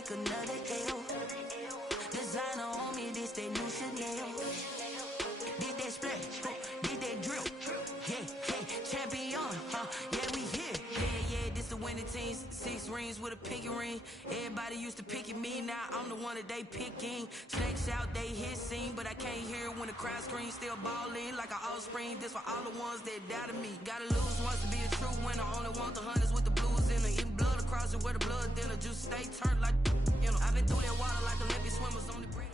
take another L. Designer on me, this they new Chanel. Did that splash, did that drip. Yeah, champion, yeah, we here. Yeah, this the winning teams. 6 rings with a pinky ring. Everybody used to pick at me, now I'm the one that they picking. Snakes out, they hit scene, but I can't hear it when the crowd screams. Still balling like an offspring. This for all the ones that doubted me. Gotta lose once to be a true winner. Only want the hunters with the blues in it. Eating blood across it where the blood dinner. Just stay turned like, you know. I've been through that water like Olympic swimmers on the bridge.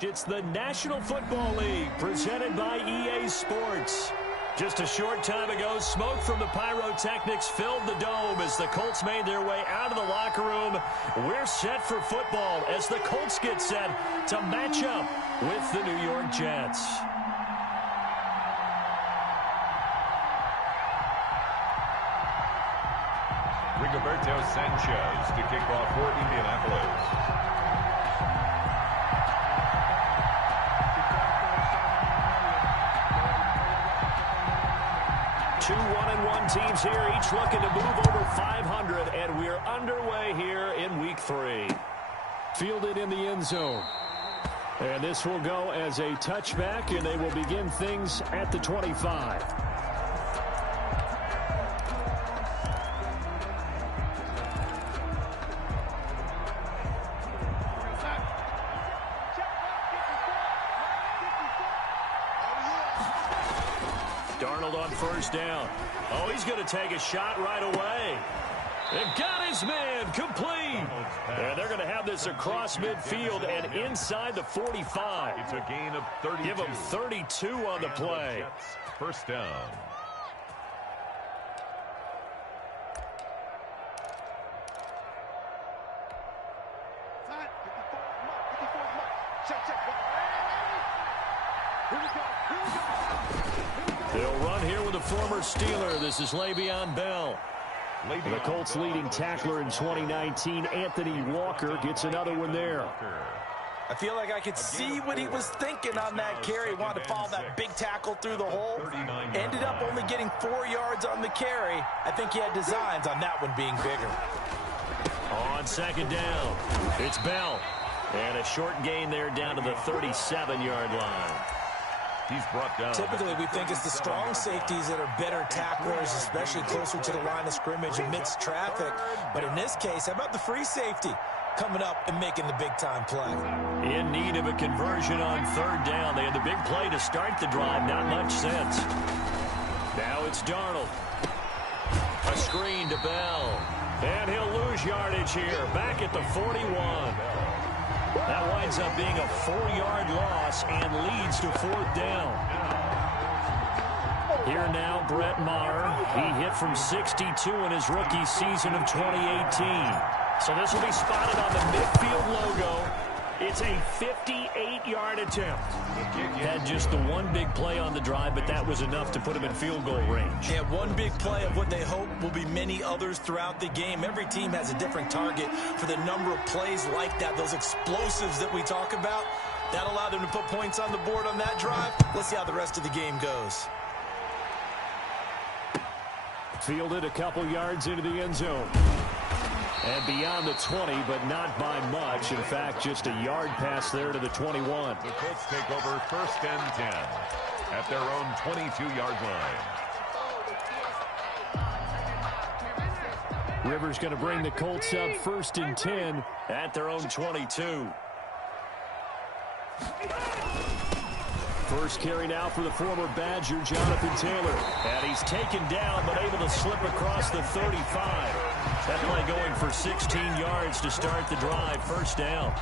It's the National Football League presented by EA Sports. Just a short time ago, smoke from the pyrotechnics filled the dome as the Colts made their way out of the locker room. We're set for football as the Colts get set to match up with the New York Jets. Rigoberto Sanchez to kick off for Indianapolis. 2 1-1 teams here, each looking to move over 500, and we're underway here in Week 3. Fielded in the end zone. And this will go as a touchback, and they will begin things at the 25. Darnold on first down. Oh, he's going to take a shot right away. They've got his man complete. And they're going to have this across midfield and inside the 45. It's a gain of 32. Give him 32 on the play. First down. They'll run here with the former Steeler. This is Le'Veon Bell. The Colts' leading tackler in 2019, Anthony Walker, gets another one there. I feel like I could see what he was thinking on that carry. He wanted to follow that big tackle through the hole. Ended up only getting 4 yards on the carry. I think he had designs on that one being bigger. On second down, it's Bell. And a short gain there down to the 37-yard line. He's brought down. Typically, we think it's the strong safeties that are better tacklers, especially closer to the line of scrimmage amidst traffic. But in this case, how about the free safety coming up and making the big-time play? In need of a conversion on third down. They had the big play to start the drive. Not much sense. Now it's Darnold. A screen to Bell. And he'll lose yardage here. Back at the 41. That winds up being a 4-yard loss and leads to fourth down. Here now, Brett Maher. He hit from 62 in his rookie season of 2018. So this will be spotted on the midfield logo. It's a 58-yard attempt. Had just the one big play on the drive, but that was enough to put him in field goal range. Yeah, one big play of what they hope will be many others throughout the game. Every team has a different target for the number of plays like that, those explosives that we talk about. That allowed them to put points on the board on that drive. Let's see how the rest of the game goes. Fielded a couple yards into the end zone. And beyond the 20, but not by much. In fact, just a yard pass there to the 21. The Colts take over first and 10 at their own 22-yard line. Rivers going to bring the Colts up first and 10 at their own 22. First carry now for the former Badger, Jonathan Taylor. And he's taken down, but able to slip across the 35. That play going for 16 yards to start the drive. First down.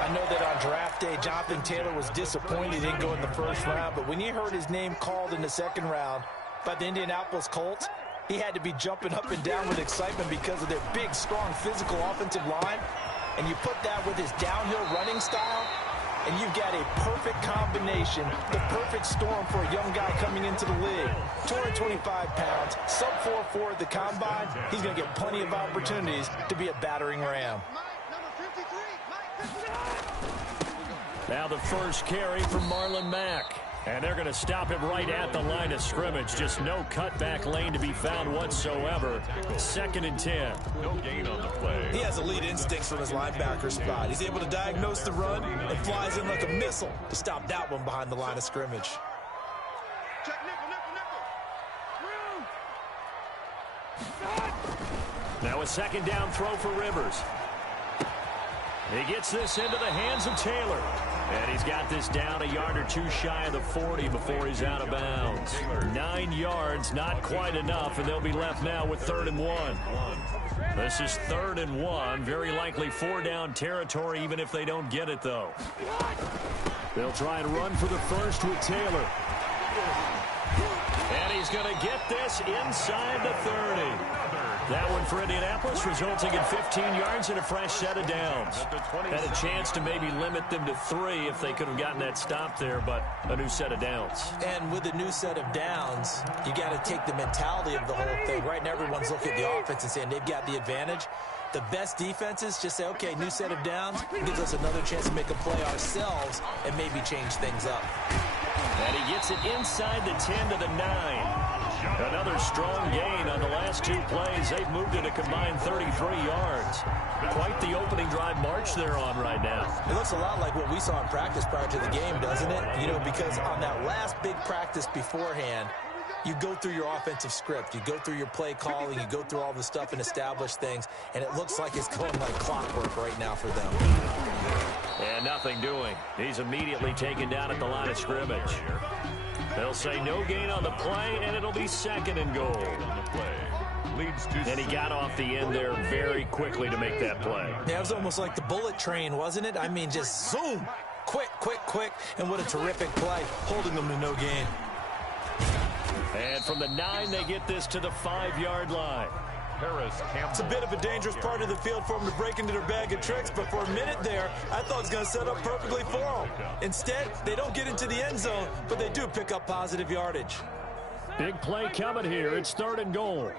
I know that on draft day, Jonathan Taylor was disappointed he didn't go in the first round, but when he heard his name called in the second round by the Indianapolis Colts, he had to be jumping up and down with excitement because of their big, strong, physical offensive line. And you put that with his downhill running style, and you've got a perfect combination, the perfect storm for a young guy coming into the league. 225 pounds, sub 4.4 at the combine. He's going to get plenty of opportunities to be a battering ram. Now the first carry from Marlon Mack. And they're going to stop him right at the line of scrimmage. Just no cutback lane to be found whatsoever. 2nd and 10. No gain on the play. He has elite instincts from his linebacker spot. He's able to diagnose the run and flies in like a missile to stop that one behind the line of scrimmage. Now a 2nd down throw for Rivers. He gets this into the hands of Taylor. And he's got this down a yard or 2 shy of the 40 before he's out of bounds. 9 yards, not quite enough, and they'll be left now with 3rd and 1. This is 3rd and 1. Very likely 4-down territory, even if they don't get it, though. They'll try and run for the first with Taylor. And he's going to get this inside the 30. That one for Indianapolis, resulting in 15 yards and a fresh set of downs. Had a chance to maybe limit them to 3 if they could have gotten that stop there, but a new set of downs. And with a new set of downs, you got to take the mentality of the whole thing. Right now, everyone's looking at the offense and saying they've got the advantage. The best defenses just say, okay, new set of downs. It gives us another chance to make a play ourselves and maybe change things up. And he gets it inside the 10 to the 9. Another strong gain on the last 2 plays. They've moved it a combined 33 yards. Quite the opening drive march they're on right now. It looks a lot like what we saw in practice prior to the game, doesn't it? You know, because on that last big practice beforehand, you go through your offensive script. You go through your play calling. You go through all the stuff and establish things. And it looks like it's going like clockwork right now for them. And nothing doing. He's immediately taken down at the line of scrimmage. They'll say no gain on the play, and it'll be 2nd and goal. And he got off the end there very quickly to make that play. Yeah, it was almost like the bullet train, wasn't it? I mean, just zoom. Quick, quick, quick. And what a terrific play, holding them to no gain. And from the 9, they get this to the 5-yard line. It's a bit of a dangerous part of the field for them to break into their bag of tricks, but for a minute there, I thought it was going to set up perfectly for them. Instead, they don't get into the end zone, but they do pick up positive yardage. Big play coming here. It's 3rd and goal.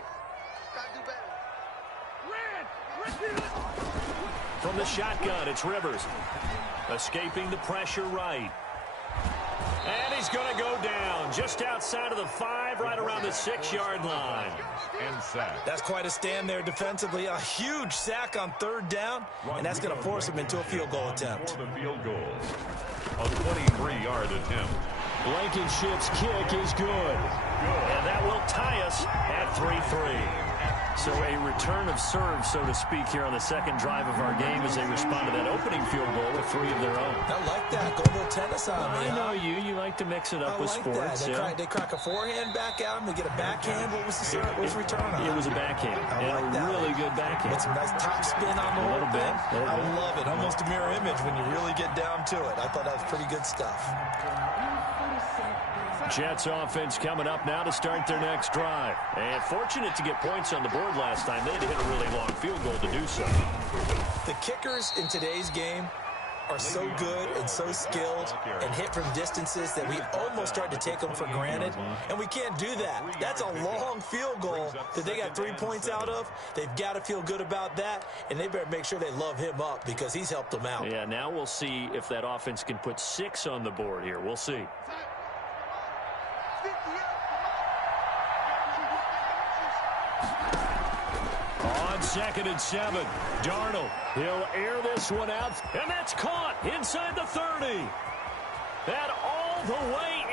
From the shotgun, it's Rivers. Escaping the pressure right. And he's going to go down just outside of the 5, right around the 6-yard line. And sack. That's quite a stand there defensively. A huge sack on 3rd down, and that's going to force him into a field goal attempt. For the field goal. A 23-yard attempt. Blankenship's kick is good. And that will tie us at 3-3. So a return of serve, so to speak, here on the 2nd drive of our game as they respond to that opening field goal with 3 of their own. I like that. Go a little tennis on me. I know you. You like to mix it up with sports. They crack a forehand back at him. They get a backhand. What was the return on? It was a backhand. And a really good backhand. With some nice top spin on the whole thing. I love it. Almost a mirror image when you really get down to it. I thought that was pretty good stuff. Jets offense coming up now to start their next drive. And fortunate to get points on the board last time. They had to hit a really long field goal to do so. The kickers in today's game are so good and so skilled and hit from distances that we almost start to take them for granted. And we can't do that. That's a long field goal that they got 3 points out of. They've got to feel good about that, and they better make sure they love him up because he's helped them out. Yeah, now we'll see if that offense can put 6 on the board here. We'll see. On 2nd and 7, Darnold. He'll air this one out, and that's caught inside the 30. And all the way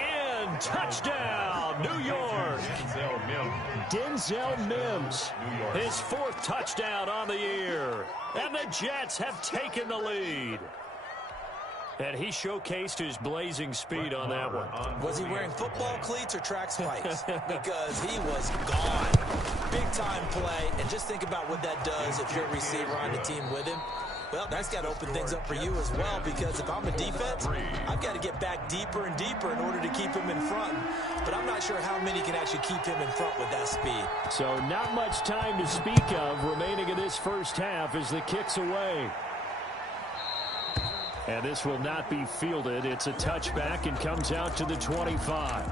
in. Touchdown, New York. Denzel Mims. His 4th touchdown on the year. And the Jets have taken the lead. And he showcased his blazing speed on that one. Was he wearing football cleats or track spikes? Because he was gone. Big-time play, and just think about what that does if you're a receiver on the team with him. Well, that's got to open things up for you as well, because if I'm a defense, I've got to get back deeper and deeper in order to keep him in front. But I'm not sure how many can actually keep him in front with that speed. So not much time to speak of remaining in this first half as the kick's away. And this will not be fielded. It's a touchback and comes out to the 25.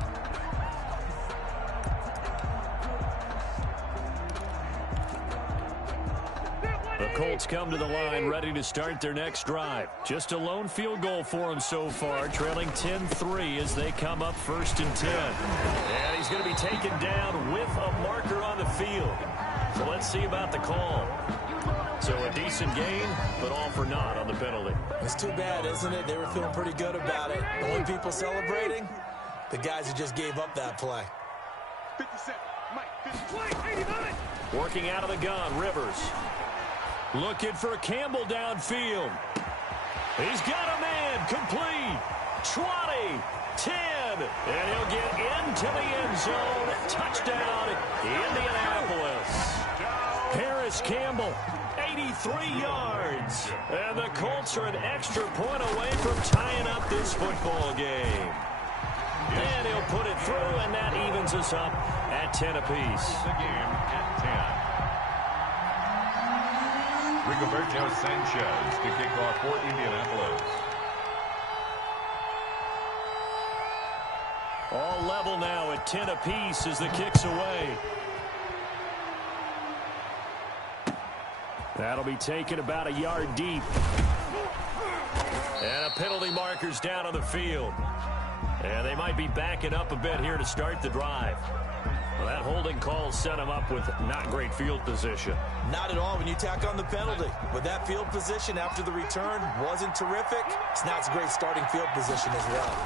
The Colts come to the line, ready to start their next drive. Just a lone field goal for them so far, trailing 10-3 as they come up 1st and 10. And he's going to be taken down with a marker on the field. So let's see about the call. So a decent gain, but all for naught on the penalty. It's too bad, isn't it? They were feeling pretty good about it. The only people celebrating, the guys who just gave up that play. 57, Mike, 89. Working out of the gun, Rivers. Looking for Campbell downfield. He's got a man, complete. 20, 10, and he'll get into the end zone. Touchdown, Indianapolis. Harris Campbell, 83 yards. And the Colts are an extra point away from tying up this football game. And he'll put it through, and that evens us up at 10 apiece. The game at 10. Rigoberto Sanchez to kick off for Indianapolis. All level now at 10 apiece as the kick's away. That'll be taken about a yard deep. And a penalty marker's down on the field. And they might be backing up a bit here to start the drive. Well, that holding call set him up with not great field position. Not at all when you tack on the penalty. With that field position after the return wasn't terrific, it's not a great starting field position as well.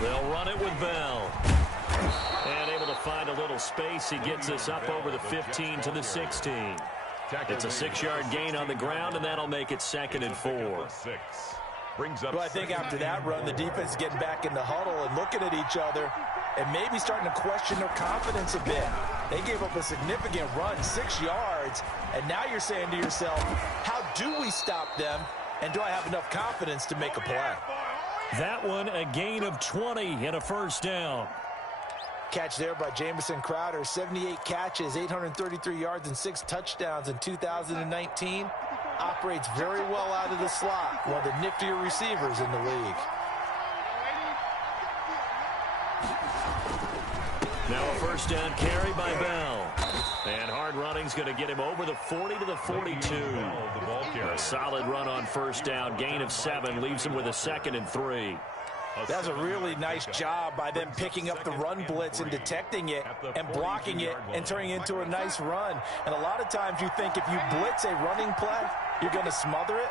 They'll run it with Bell. And able to find a little space. He gets us up over the 15 to the 16. It's a 6-yard gain on the ground, and that'll make it 2nd and 4. Well, I think after that run, the defense is getting back in the huddle and looking at each other and maybe starting to question their confidence a bit. They gave up a significant run, 6 yards, and now you're saying to yourself, how do we stop them, and do I have enough confidence to make a play? That one, a gain of 20 and a 1st down. Catch there by Jamison Crowder, 78 catches, 833 yards, and 6 touchdowns in 2019. Operates very well out of the slot, one of the niftier receivers in the league. Now a 1st down carry by Bell. And hard running's going to get him over the 40 to the 42. A solid run on 1st down, gain of 7, leaves him with a 2nd and 3. That's a really nice job by them picking up the run blitz and detecting it and blocking it and turning it into a nice run. And a lot of times you think if you blitz a running play, you're going to smother it.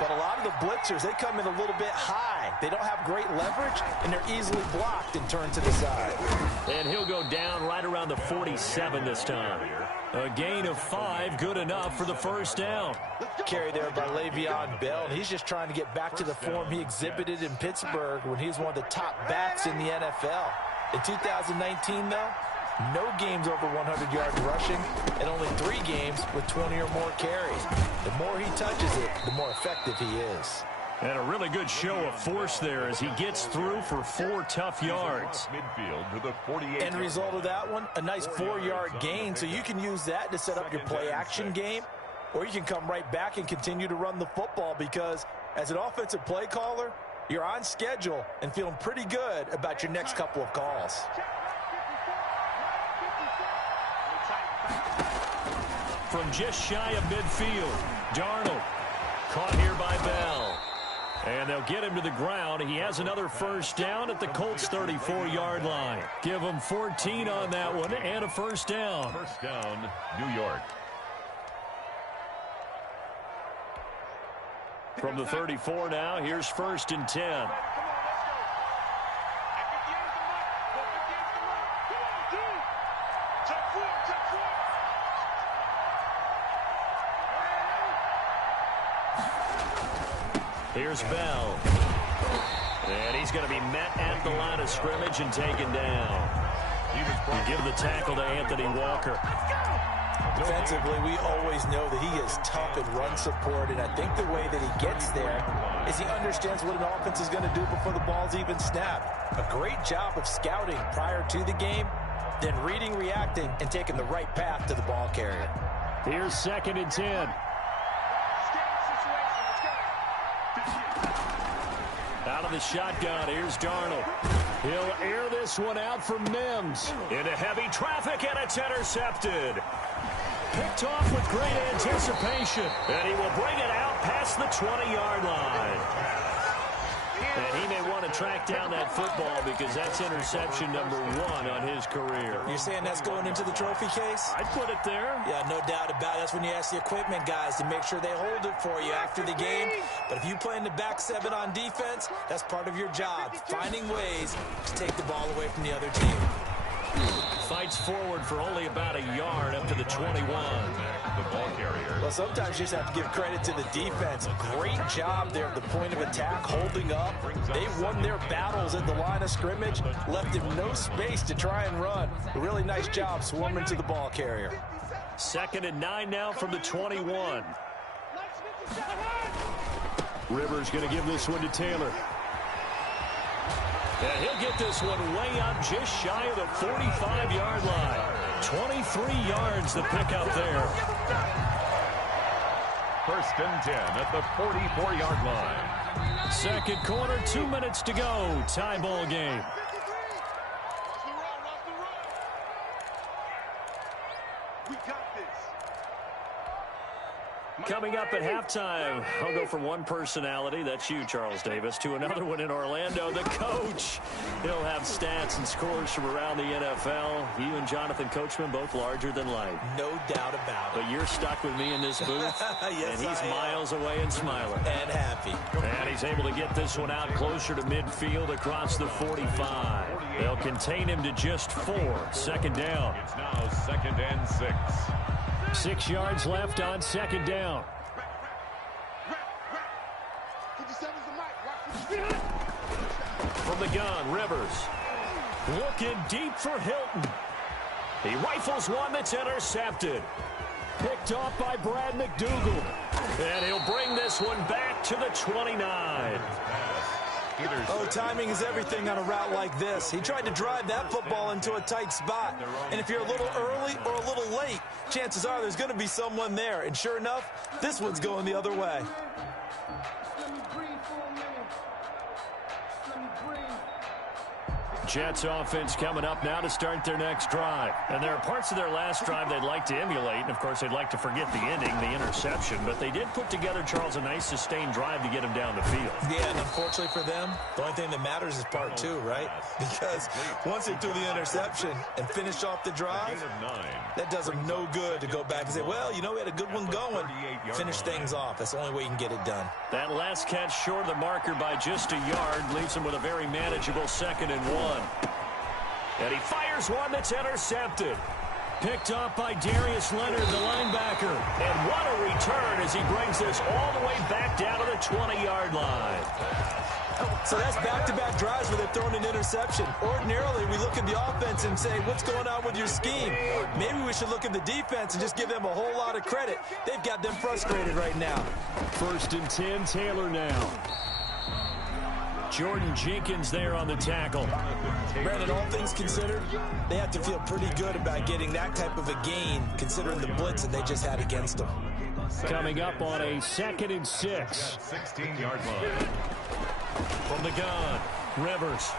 But a lot of the blitzers, they come in a little bit high. They don't have great leverage, and they're easily blocked and turned to the side. And he'll go down right around the 47 this time. A gain of 5, good enough for the 1st down. Carry there by Le'Veon Bell. And he's just trying to get back to the form he exhibited in Pittsburgh when he was one of the top backs in the NFL. In 2019, though, no games over 100 yards rushing, and only 3 games with 20 or more carries. The more he touches it, the more effective he is. And a really good show of force there as he gets through for 4 tough yards. Midfield to the 48. End result of that one, a nice 4-yard gain, so you can use that to set up your play-action game, or you can come right back and continue to run the football because as an offensive play caller, you're on schedule and feeling pretty good about your next couple of calls. From just shy of midfield, Darnold caught here by Bell. And they'll get him to the ground. He has another 1st down at the Colts' 34-yard line. Give him 14 on that one and a 1st down. 1st down, New York. From the 34 now, here's 1st and 10. Here's Bell. And he's going to be met at the line of scrimmage and taken down. You give the tackle to Anthony Walker. Defensively, we always know that he is tough in run support, and I think the way that he gets there is he understands what an offense is going to do before the ball's even snapped. A great job of scouting prior to the game, then reading, reacting, and taking the right path to the ball carrier. Here's 2nd and 10. Out of the shotgun, here's Darnold. He'll air this one out for Mims. Into heavy traffic, and it's intercepted. Picked off with great anticipation. And he will bring it out past the 20-yard line. And he may want to track down that football because that's interception number 1 on his career. You're saying that's going into the trophy case? I'd put it there. Yeah, no doubt about it. That's when you ask the equipment guys to make sure they hold it for you after the game. But if you play in the back 7 on defense, that's part of your job, finding ways to take the ball away from the other team. Fights forward for only about a yard up to the 21. The ball carrier. Well, sometimes you just have to give credit to the defense. Great job there at the point of attack, holding up. They won their battles at the line of scrimmage, left him no space to try and run. A really nice job swarming to the ball carrier. 2nd and 9 now from the 21. Rivers going to give this one to Taylor. And he'll get this one way up just shy of the 45-yard line. 23 yards the pickup there. 1st and 10 at the 44-yard line. 2nd quarter, 2 minutes to go. Tie ball game. We got this. Coming up at halftime, I'll go from one personality, that's you, Charles Davis, to another one in Orlando, the coach. He'll have stats and scores from around the NFL. You and Jonathan Coachman, both larger than life. No doubt about it. But you're stuck with me in this booth, Yes, and he's miles away and smiling. And happy. And he's able to get this one out closer to midfield across the 45. They'll contain him to just 4. 2nd down. It's now 2nd and 6. 6 yards left on 2nd down. From the gun, Rivers. Looking deep for Hilton. He rifles one that's intercepted. Picked off by Brad McDougal. And he'll bring this one back to the 29. Oh, timing is everything on a route like this. He tried to drive that football into a tight spot. And if you're a little early or a little late, chances are there's going to be someone there. And sure enough, this one's going the other way. Jets offense coming up now to start their next drive. And there are parts of their last drive they'd like to emulate. And, of course, they'd like to forget the ending, the interception. But they did put together, Charles, a nice sustained drive to get him down the field. Yeah, and unfortunately for them, the only thing that matters is part 2, right? Because once they do the interception and finish off the drive, that does them no good to go back and say, well, you know, we had a good one going. Finish things off. That's the only way you can get it done. That last catch short of the marker by just a yard leaves him with a very manageable 2nd and 1. And he fires one that's intercepted. Picked off by Darius Leonard, the linebacker. And what a return as he brings this all the way back down to the 20-yard line. So that's back-to-back drives where they've thrown an interception. Ordinarily, we look at the offense and say, what's going on with your scheme? Maybe we should look at the defense and just give them a whole lot of credit. They've got them frustrated right now. 1st and 10, Taylor now. Jordan Jenkins there on the tackle. Brandon, all things considered, they have to feel pretty good about getting that type of a gain, considering the blitz that they just had against them. Coming up on a 2nd and 6. 16-yard line. From the gun, Rivers.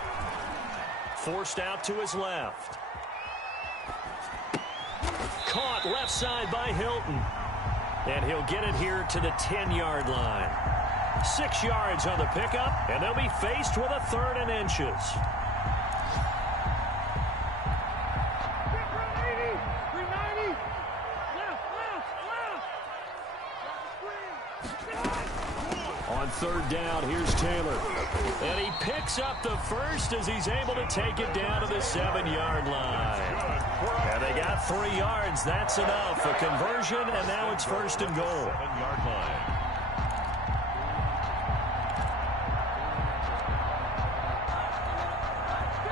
Forced out to his left. Caught left side by Hilton. And he'll get it here to the 10-yard line. 6 yards on the pickup, and they'll be faced with a 3rd and inches. On 3rd down, here's Taylor. And he picks up the first as he's able to take it down to the 7-yard line. And they got 3 yards. That's enough. A conversion, and now it's 1st and goal. 7-yard line.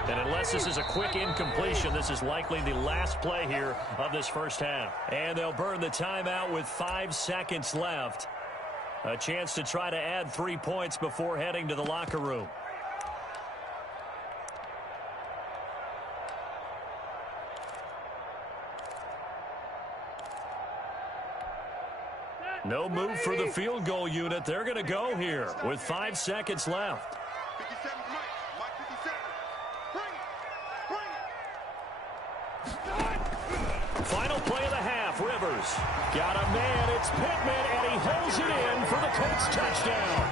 And unless this is a quick incompletion, this is likely the last play here of this first half. And they'll burn the timeout with 5 seconds left. A chance to try to add 3 points before heading to the locker room. No move for the field goal unit. They're going to go here with 5 seconds left. 57 Mike 57. Bring it. Final play of the half. Rivers got a man. It's Pittman, and he holds it in for the Colts touchdown.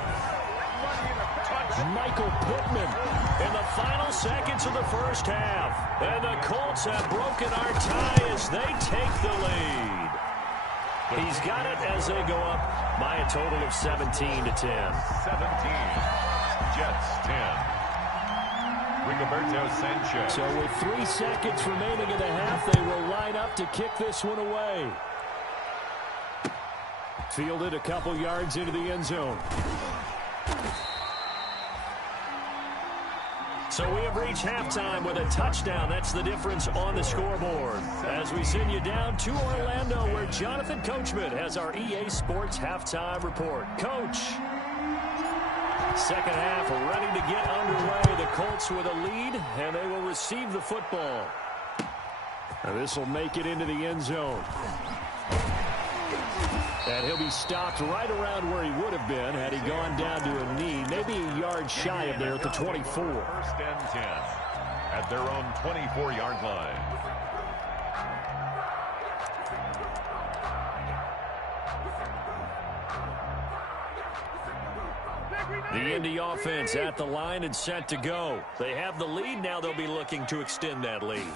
Michael Pittman in the final seconds of the first half. And the Colts have broken our tie as they take the lead. He's got it as they go up by a total of 17-10. 17. Jets 10. Rigoberto Sanchez. So with 3 seconds remaining in the half, they will line up to kick this one away. Fielded a couple yards into the end zone. So we have reached halftime with a touchdown. That's the difference on the scoreboard. As we send you down to Orlando, where Jonathan Coachman has our EA Sports halftime report. Coach. Second half ready to get underway. The Colts with a lead, and they will receive the football. And this will make it into the end zone. And he'll be stopped right around where he would have been had he gone down to a knee, maybe a yard shy of there at the 24. First and 10 at their own 24-yard line. The Indy offense at the line and set to go. They have the lead. Now they'll be looking to extend that lead.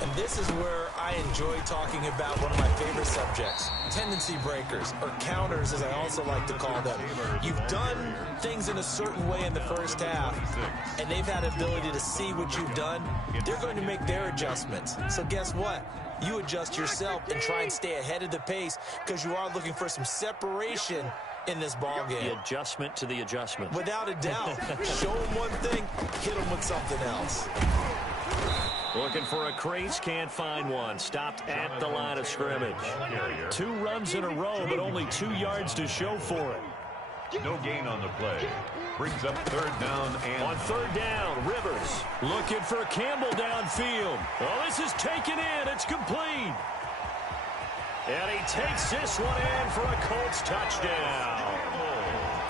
And this is where I enjoy talking about one of my favorite subjects, tendency breakers, or counters as I also like to call them. You've done things in a certain way in the first half, and they've had ability to see what you've done. They're going to make their adjustments. So guess what? You adjust yourself and try and stay ahead of the pace because you are looking for some separation in this ball game. The adjustment to the adjustment. Without a doubt. Show them one thing, hit them with something else. Looking for a crease, can't find one. Stopped at the line of scrimmage. 2 runs in a row, but only 2 yards to show for it. No gain on the play. Brings up third down and... On third down, Rivers looking for Campbell downfield. Oh, this is taken in. It's complete. And he takes this one in for a Colts touchdown.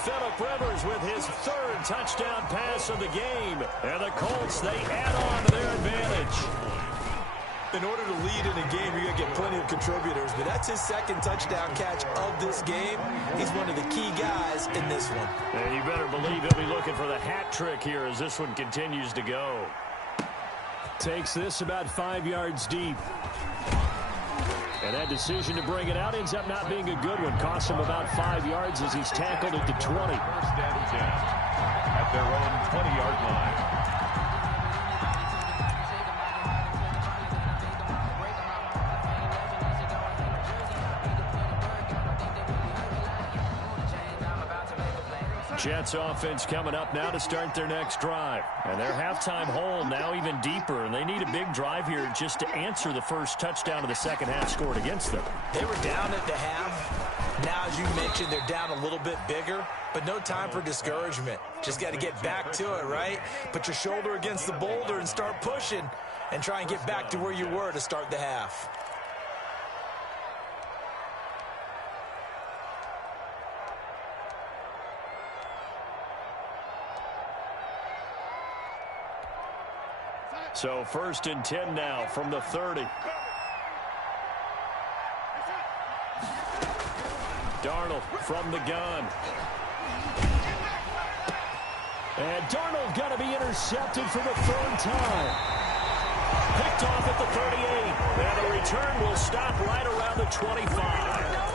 Phillip Rivers with his 3rd touchdown pass of the game. And the Colts, they add on to their advantage. In order to lead in a game, you're going to get plenty of contributors, but that's his 2nd touchdown catch of this game. He's one of the key guys in this one. And you better believe he'll be looking for the hat trick here as this one continues to go. Takes this about 5 yards deep. And that decision to bring it out ends up not being a good one. Costs him about 5 yards as he's tackled at the 20. First and 10 at their own 20-yard line. Jets offense coming up now to start their next drive. And their halftime hole now even deeper, and they need a big drive here just to answer the first touchdown of the second half scored against them. They were down at the half. Now, as you mentioned, they're down a little bit bigger, but no time for discouragement. Just got to get back to it, right? Put your shoulder against the boulder and start pushing and try and get back to where you were to start the half. So 1st and 10 now from the 30. Darnold from the gun. And Darnold going to be intercepted for the 3rd time. Picked off at the 38. And the return will stop right around the 25.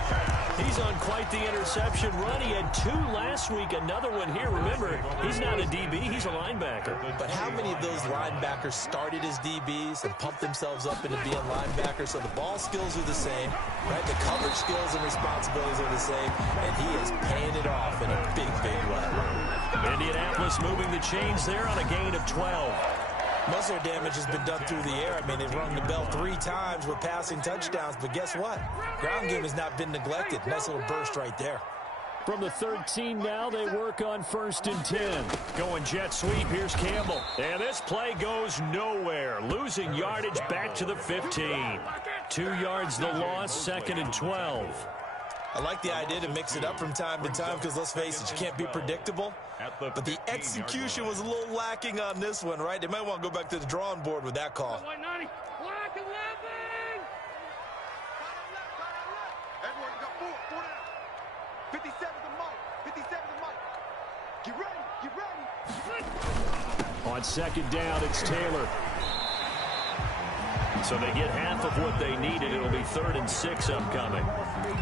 He's on quite the interception run. He had 2 last week, another one here. Remember, he's not a DB, he's a linebacker. But how many of those linebackers started as DBs and pumped themselves up into being linebackers? So the ball skills are the same, right? The coverage skills and responsibilities are the same, and he is paying it off in a big, big way. Indianapolis moving the chains there on a gain of 12. Most of their damage has been done through the air. I mean, they've rung the bell 3 times with passing touchdowns, but guess what? Ground game has not been neglected. Nice little burst right there. From the 13 now, they work on 1st and 10. Going jet sweep, here's Campbell. And this play goes nowhere. Losing yardage back to the 15. 2 yards the loss, 2nd and 12. I like the idea to mix it up from time to time because, let's face it, you can't be predictable. But the execution was a little lacking on this one, right? They might want to go back to the drawing board with that call. On second down, it's Taylor. So they get half of what they needed. It'll be 3rd and 6 upcoming.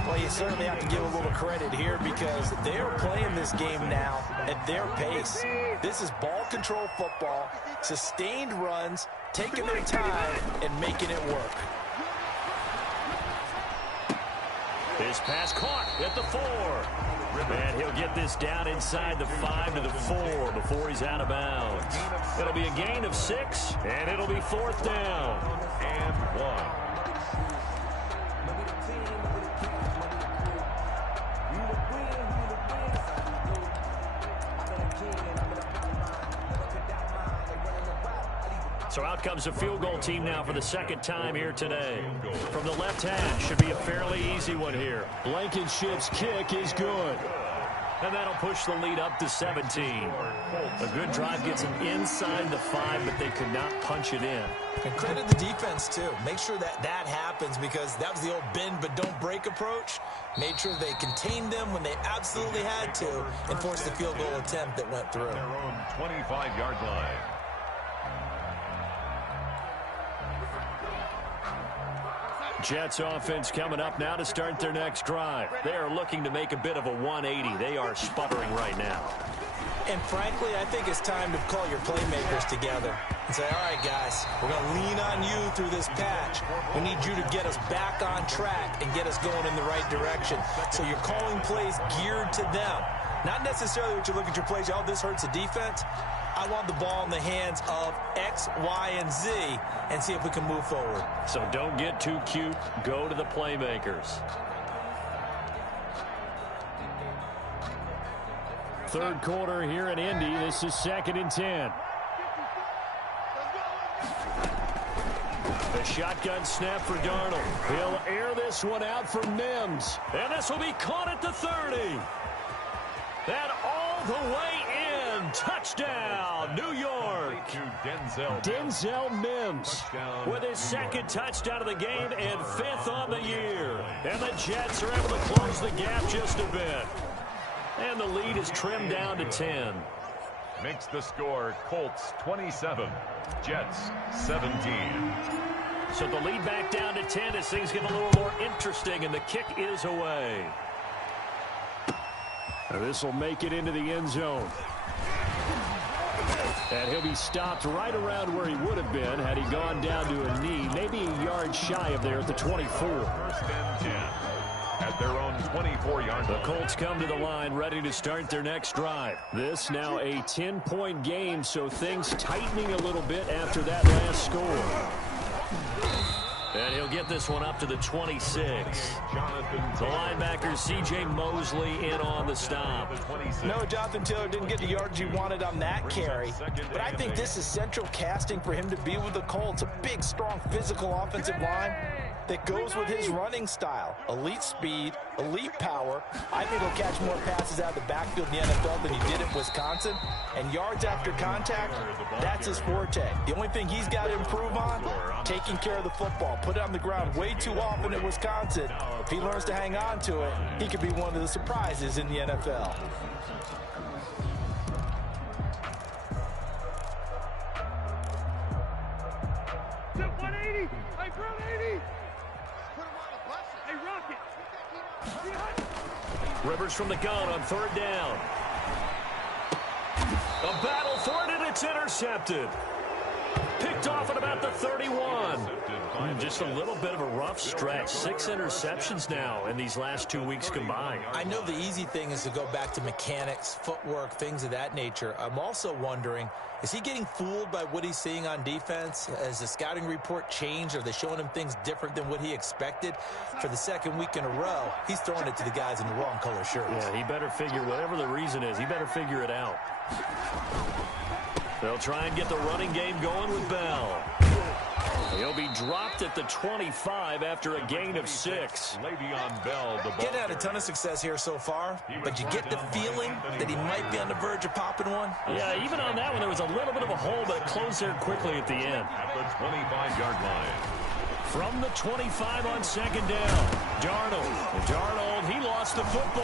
Well, you certainly have to give a little credit here because they are playing this game now at their pace. This is ball control football, sustained runs, taking their time and making it work. His pass caught at the 4. And he'll get this down inside the 5 to the 4 before he's out of bounds. It'll be a gain of 6, and it'll be 4th down. And 1. So out comes the field goal team now for the 2nd time here today. From the left hash, should be a fairly easy one here. Blankenship's kick is good. And that'll push the lead up to 17. A good drive gets them inside the 5, but they could not punch it in. And credit the defense, too. Make sure that happens because that was the old bend but don't break approach. Made sure they contained them when they absolutely had to and forced the field goal attempt that went through. Their own 25-yard line. Jets offense coming up now to start their next drive. They are looking to make a bit of a 180. They are sputtering right now. And frankly, I think it's time to call your playmakers together and say, all right, guys, we're going to lean on you through this patch. We need you to get us back on track and get us going in the right direction. So you're calling plays geared to them. Not necessarily what you look at your plays, oh, this hurts the defense. I want the ball in the hands of X, Y, and Z and see if we can move forward. So don't get too cute. Go to the playmakers. 3rd quarter here in Indy. This is 2nd and 10. The shotgun snap for Darnold. He'll air this one out for Mims. And this will be caught at the 30. And all the way in. Touchdown, New York. Denzel Mims with his 2nd touchdown of the game and 5th on the year. And the Jets are able to close the gap just a bit. And the lead is trimmed down to 10. Makes the score Colts 27, Jets 17. So the lead back down to 10 as things get a little more interesting, and the kick is away. This will make it into the end zone. And he'll be stopped right around where he would have been had he gone down to a knee, maybe a yard shy of there at the 24. 1st and 10 at their own 24-yard line. The Colts come to the line ready to start their next drive. This now a 10-point game, so things tightening a little bit after that last score. And he'll get this one up to the 26. The linebacker C.J. Mosley in on the stop. No, Jonathan Taylor didn't get the yards he wanted on that carry. But I think this is central casting for him to be with the Colts. A big, strong, physical offensive line that goes with his running style. Elite speed, elite power. I think he'll catch more passes out of the backfield in the NFL than he did at Wisconsin. And yards after contact, that's his forte. The only thing he's got to improve on, taking care of the football. Put it on the ground way too often at Wisconsin. If he learns to hang on to it, he could be one of the surprises in the NFL. Rivers from the gun on 3rd down. A battle for it, and it's intercepted. Picked off at about the 31. Just a little bit of a rough stretch. 6 interceptions now in these last 2 weeks combined. I know the easy thing is to go back to mechanics, footwork, things of that nature. I'm also wondering, is he getting fooled by what he's seeing on defense? Has the scouting report changed? Are they showing him things different than what he expected? For the 2nd week in a row, he's throwing it to the guys in the wrong color shirts. Yeah, he better figure, whatever the reason is, he better figure it out. They'll try and get the running game going with Bell. He'll be dropped at the 25 after a gain of 6. Le'Veon Bell, the Getting had a ton of success here so far, but you get the feeling that he might be on the verge of popping one. Yeah, even on that one, there was a little bit of a hole, but it closed there quickly at the end. at the 25-yard line. From the 25 on second down. Darnold, he lost the football.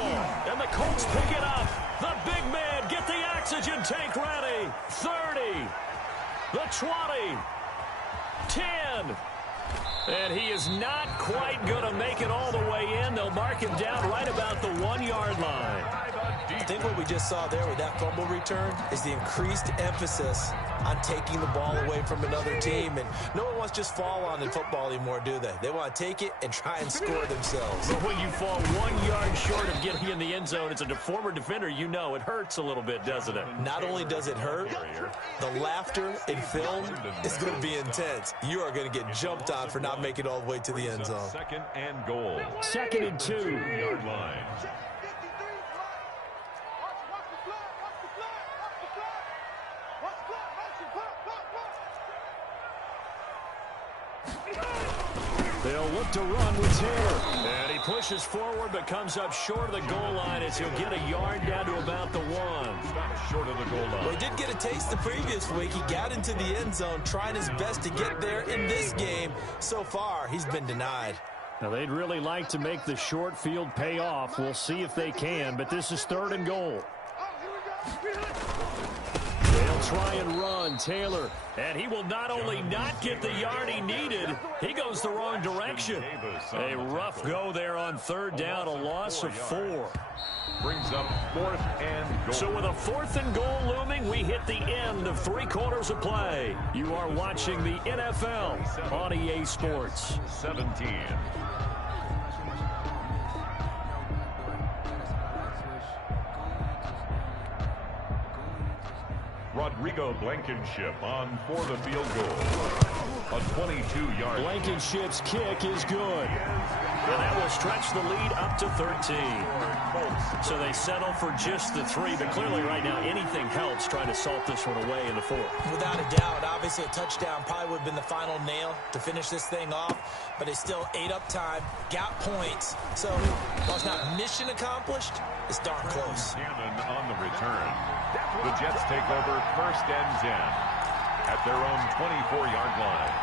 And the Colts pick it up. The big man, get the oxygen tank ready. 30. The 20. 10. And he is not quite going to make it all the way in. They'll mark him down right about the 1-yard line. I think what we just saw there with that fumble return is the increased emphasis on taking the ball away from another team. And no one wants to just fall on in football anymore, do they? They want to take it and try and score themselves. But when you fall 1 yard short of getting in the end zone, as a former defender, you know it hurts a little bit, doesn't it? Not only does it hurt, the laughter in film is going to be intense. You are going to get jumped on for not making it all the way to the end zone. Second and goal. 2nd and 2. 2-yard line. They'll look to run with Taylor. And he pushes forward but comes up short of the goal line as he'll get a yard down to about the 1. Stop short of the goal line. Well, he did get a taste the previous week. He got into the end zone, trying his best to get there in this game. So far, he's been denied. Now, they'd really like to make the short field pay off. We'll see if they can, but this is 3rd and goal. They'll try and run. Taylor. And he will not only not get the yard he needed, he goes the wrong direction. A rough go there on 3rd down, a loss of 4. Brings up 4th and goal. So with a 4th and goal looming, we hit the end of 3 quarters of play. You are watching the NFL on EA Sports. 17. Rodrigo Blankenship on for the field goal. A 22-yard. Blankenship's kick is good. And that will stretch the lead up to 13. So they settle for just the 3, but clearly right now anything helps trying to salt this one away in the 4th. Without a doubt, obviously a touchdown probably would have been the final nail to finish this thing off, but it's still ate up time, got points. So while it's not mission accomplished, it's darn close. Cannon on the return. The Jets take over 1st and 10 at their own 24-yard line.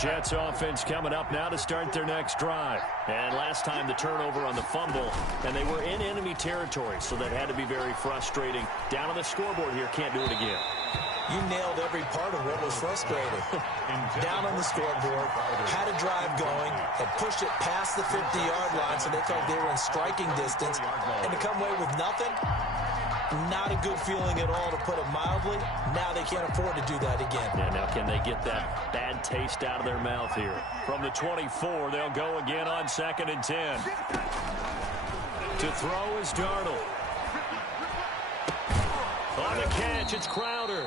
Jets offense coming up now to start their next drive. And last time the turnover on the fumble, and they were in enemy territory, so that had to be very frustrating. Down on the scoreboard here, can't do it again. You nailed every part of what was frustrating. Down on the scoreboard, had a drive going, had pushed it past the 50-yard line, so they thought they were in striking distance, and to come away with nothing, not a good feeling at all, to put it mildly. Now they can't afford to do that again. Yeah, now can they get that bad taste out of their mouth here? From the 24, they'll go again on 2nd and 10. To throw is Darnold. On the catch, it's Crowder.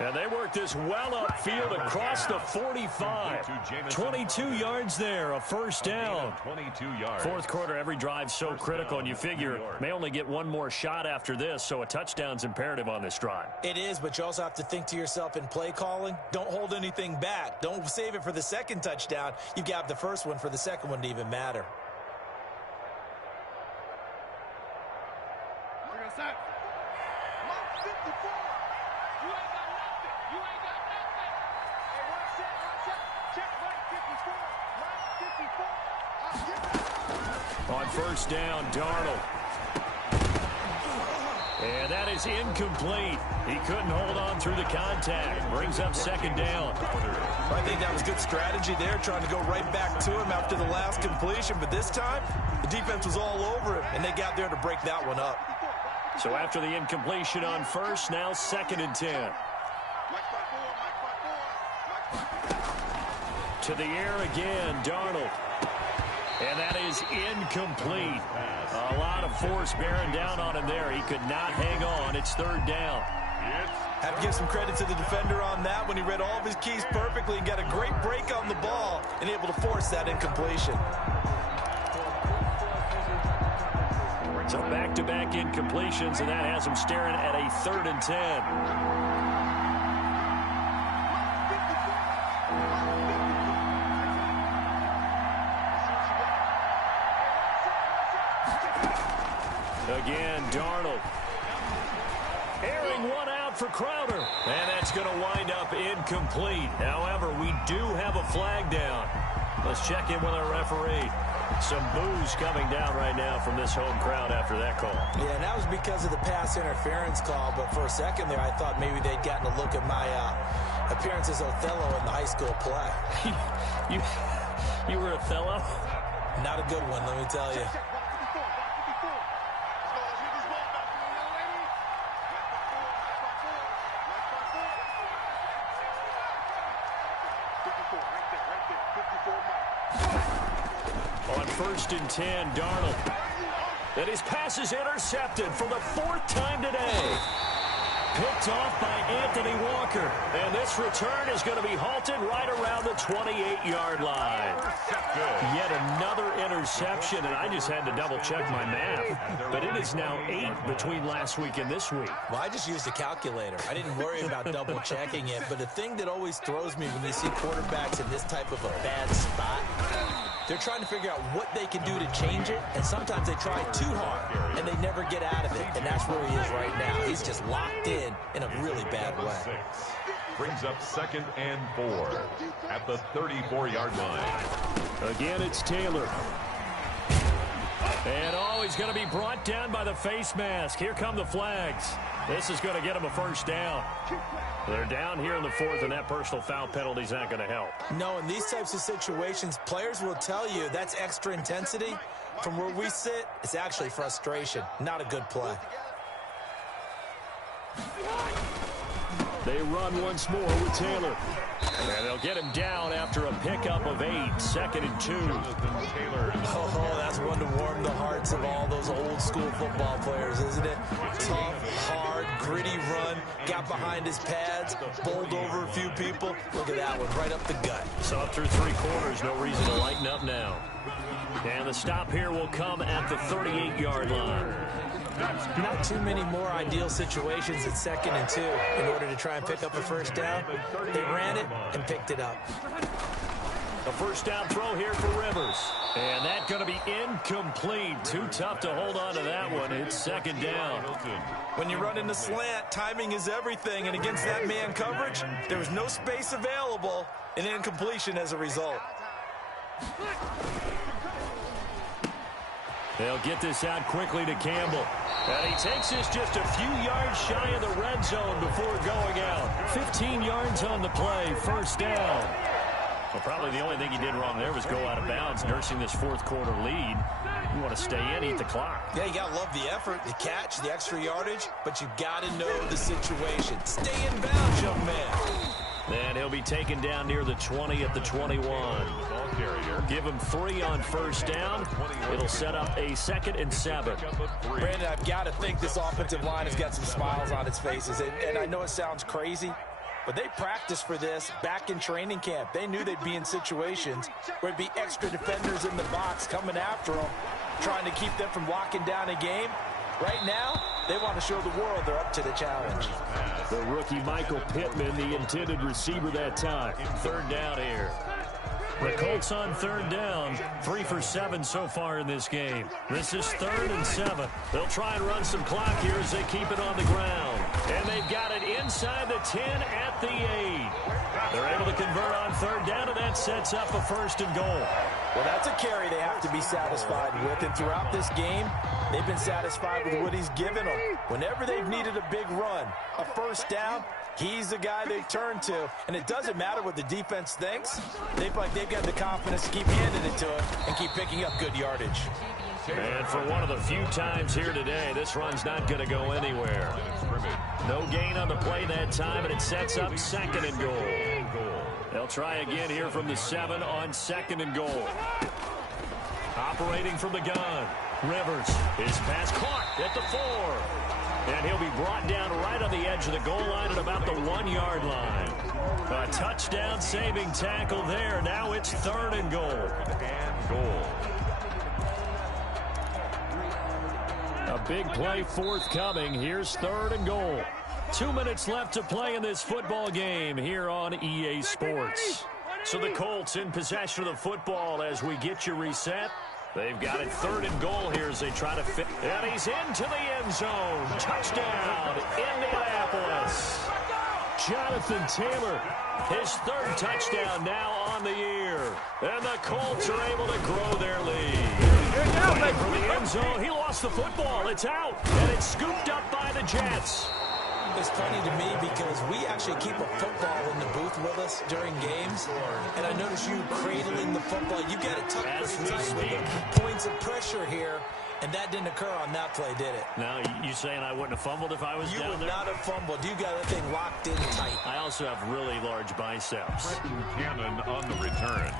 And they work this well upfield across the 45. 22 yards there, a 1st down. 22 yards. 4th quarter, every drive so critical, and you figure may only get one more shot after this, so a touchdown's imperative on this drive. It is, but you also have to think to yourself in play calling, don't hold anything back. Don't save it for the 2nd touchdown. You've got the 1st one for the 2nd one to even matter. On 1st down, Darnold. And that is incomplete. He couldn't hold on through the contact. Brings up 2nd down. I think that was good strategy there, trying to go right back to him after the last completion. But this time, the defense was all over him, and they got there to break that one up. So after the incompletion on 1st, now 2nd and 10. To the air again, Darnold. And that is incomplete. A lot of force bearing down on him there. He could not hang on. It's 3rd down. Have to give some credit to the defender on that when he read all of his keys perfectly and got a great break on the ball and able to force that incompletion. So back-to-back incompletions, and that has him staring at a 3rd and 10. Again, Darnold. and one out for Crowder. And that's going to wind up incomplete. However, we do have a flag down. Let's check in with our referee. Some boos coming down right now from this home crowd after that call. Yeah, and that was because of the pass interference call. But for a second there, I thought maybe they'd gotten a look at my appearance as Othello in the high school play. You were Othello? Not a good one, let me tell you. On 1st and 10, Darnold. And his pass is intercepted for the 4th time today. Picked off by Anthony Walker. And this return is going to be halted right around the 28-yard line. Yet another interception, and I just had to double-check my math. But it is now 8 between last week and this week. Well, I just used a calculator. I didn't worry about double-checking it. But the thing that always throws me when you see quarterbacks in this type of a bad spot, they're trying to figure out what they can do to change it, and sometimes they try too hard, and they never get out of it, and that's where he is right now. He's just locked in a really bad way. Brings up 2nd and 4 at the 34-yard line. Again, it's Taylor. And he's going to be brought down by the face mask. Here come the flags. This is going to get him a 1st down. They're down here in the 4th, and that personal foul penalty is not going to help. No, in these types of situations, players will tell you that's extra intensity. From where we sit, it's actually frustration. Not a good play. They run once more with Taylor. And they'll get him down after a pickup of 8, 2nd and 2. Oh, that's one to warm the hearts of all those old school football players, isn't it? Tough, hard, gritty run. Got behind his pads, bowled over a few people. Look at that one, right up the gut. So through 3 quarters, no reason to lighten up now. And the stop here will come at the 38-yard line. Not too many more ideal situations at 2nd and 2 in order to try and pick up a 1st down. They ran it and picked it up. A 1st down throw here for Rivers. And that's going to be incomplete. Too tough to hold on to that one. It's 2nd down. When you run in the slant, timing is everything. And against that man coverage, there was no space available, and incompletion as a result. They'll get this out quickly to Campbell. And he takes this just a few yards shy of the red zone before going out. 15 yards on the play, 1st down. Well, probably the only thing he did wrong there was go out of bounds, nursing this 4th quarter lead. You want to stay in, eat the clock. Yeah, you got to love the effort, the catch, the extra yardage, but you got to know the situation. Stay in bounds, young man. And he'll be taken down near the 20 at the 21. Give him 3 on 1st down. It'll set up a 2nd and 7. Brandon, I've got to think this offensive line has got some smiles on its faces. And I know it sounds crazy, but they practiced for this back in training camp. They knew they'd be in situations where there'd be extra defenders in the box coming after them, trying to keep them from locking down a game. Right now, they want to show the world they're up to the challenge. The rookie Michael Pittman, the intended receiver that time. 3rd down here. The Colts on 3rd down. 3 for 7 so far in this game. This is 3rd and 7. They'll try and run some clock here as they keep it on the ground. And they've got it inside the 10 at the 8. They're able to convert on 3rd down, and that sets up a 1st and goal. Well, that's a carry they have to be satisfied with. And throughout this game, they've been satisfied with what he's given them. Whenever they've needed a big run, a 1st down, he's the guy they've turned to. And it doesn't matter what the defense thinks. They've got the confidence to keep handing it to him and keep picking up good yardage. And for one of the few times here today, this run's not going to go anywhere. No gain on the play that time, and it sets up 2nd and goal. They'll try again here from the 7 on 2nd and goal. Operating from the gun. Rivers, his pass caught at the 4. And he'll be brought down right on the edge of the goal line at about the 1-yard line. A touchdown saving tackle there. Now it's 3rd and goal. A big play forthcoming. Here's 3rd and goal. 2 minutes left to play in this football game here on EA Sports. So the Colts in possession of the football as we get you reset. They've got it 3rd and goal here as they try to fit. And he's into the end zone. Touchdown, Indianapolis. Jonathan Taylor, his third touchdown now on the year. And the Colts are able to grow their lead. Fighting for the end zone. He lost the football. It's out. And it's scooped up by the Jets. It's funny to me because we actually keep a football in the booth with us during games. And I notice you cradling the football. You got it tucked pretty tight with the points of pressure here. And that didn't occur on that play, did it? Now, you saying I wouldn't have fumbled if I was down there? You would not have fumbled. You got that thing locked in tight. I also have really large biceps. Cannon on the return.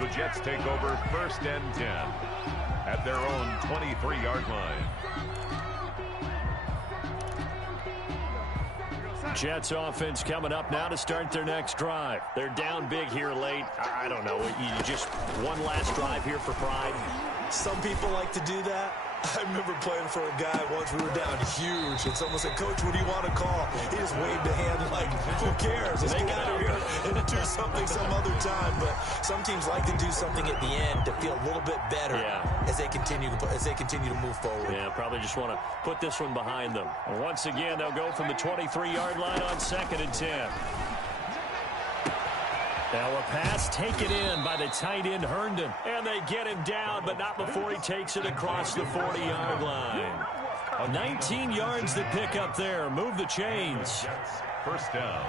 The Jets take over 1st and 10 at their own 23-yard line. Jets offense coming up now to start their next drive. They're down big here late. I don't know. You just one last drive here for pride. Some people like to do that. I remember playing for a guy once. We were down huge, and someone said, "Coach, what do you want to call?" He just waved a hand like, "Who cares? Let's get out of here and do something some other time." But some teams like to do something at the end to feel a little bit better as they continue to move forward. Yeah, probably just want to put this one behind them. And once again, they'll go from the 23-yard line on 2nd and 10. Now a pass taken in by the tight end Herndon. And they get him down, but not before he takes it across the 40-yard line. 19 yards to pick up there. Move the chains. 1st down.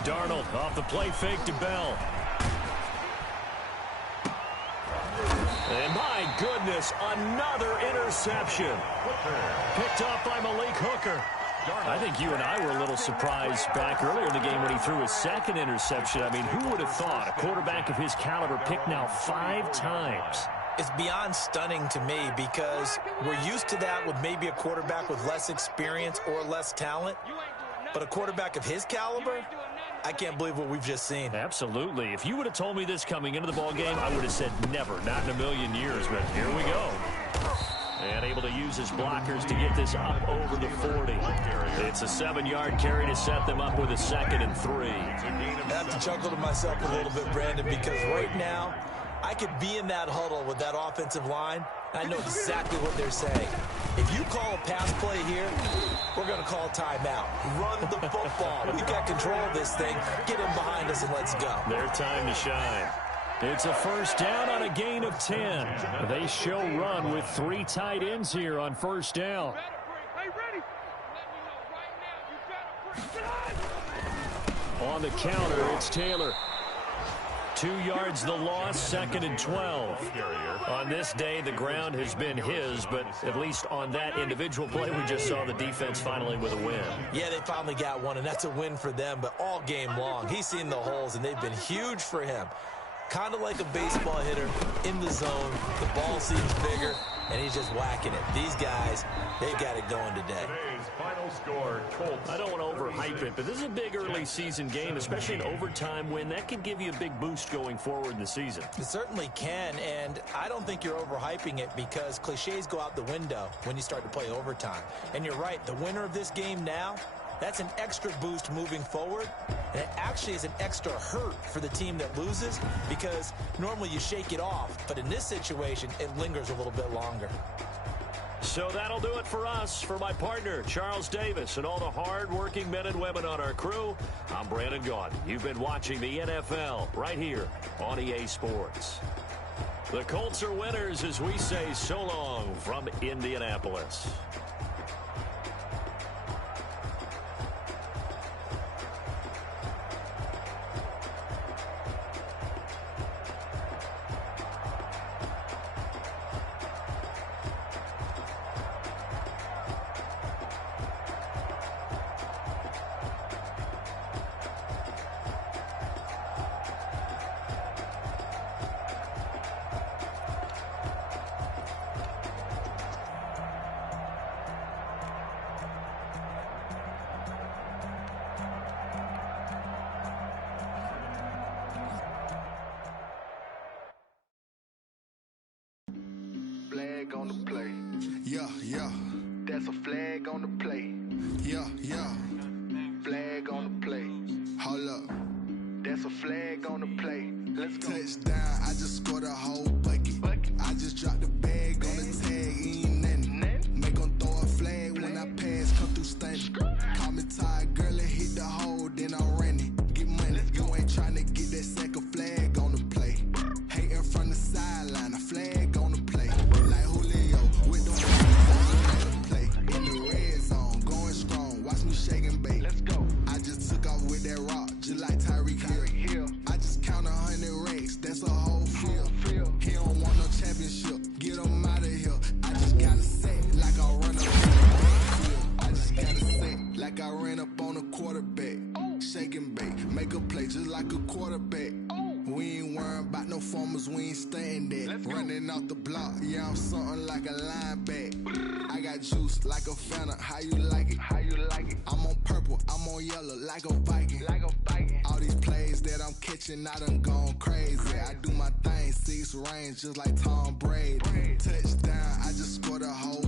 Darnold off the play fake to Bell. And my goodness, another interception. Picked off by Malik Hooker. I think you and I were a little surprised back earlier in the game when he threw his 2nd interception. I mean, who would have thought a quarterback of his caliber picked now 5 times? It's beyond stunning to me because we're used to that with maybe a quarterback with less experience or less talent. But a quarterback of his caliber, I can't believe what we've just seen. Absolutely. If you would have told me this coming into the ballgame, I would have said never, not in a million years. But here we go. And able to use his blockers to get this up over the 40. It's a 7-yard carry to set them up with a 2nd and 3. I have to chuckle to myself a little bit, Brandon, because right now I could be in that huddle with that offensive line, and I know exactly what they're saying. If you call a pass play here, we're going to call timeout. Run the football. We've got control of this thing. Get in behind us and let's go. Their time to shine. It's a 1st down on a gain of 10. They show run with 3 tight ends here on 1st down. On the counter, it's Taylor. 2 yards the loss, 2nd and 12. On this day, the ground has been his, but at least on that individual play, we just saw the defense finally with a win. Yeah, they finally got one, and that's a win for them, but all game long, he's seen the holes, and they've been huge for him. Kind of like a baseball hitter in the zone. The ball seems bigger, and he's just whacking it. These guys, they've got it going today. Today's final score, Colts. I don't want to overhype it, but this is a big early season game, especially an overtime win. That could give you a big boost going forward in the season. It certainly can, and I don't think you're overhyping it because cliches go out the window when you start to play overtime. And you're right, the winner of this game now, that's an extra boost moving forward, and it actually is an extra hurt for the team that loses because normally you shake it off, but in this situation, it lingers a little bit longer. So that'll do it for us. For my partner, Charles Davis, and all the hard-working men and women on our crew, I'm Brandon Gaudin. You've been watching the NFL right here on EA Sports. The Colts are winners as we say so long from Indianapolis. On the play. Yeah, yeah. That's a flag on the play. Yeah, yeah. Flag on the play. Hold up. That's a flag on the play. Let's go. Touchdown, I just scored a whole bucket. I just dropped the bag on the tag, ain't nothing. Make them throw a flag when I pass, come through stunning. Call me Tiger. a play just like a quarterback. We ain't worrying about no formers, we ain't staying there. Running off the block, yeah, I'm something like a linebacker. I got juice like a Fanta, how you like it? How you like it? I'm on purple, I'm on yellow like a Viking. Like a Viking. All these plays that I'm catching, I done gone crazy. I do my thing, 6 range just like Tom Brady. Touchdown, I just scored a whole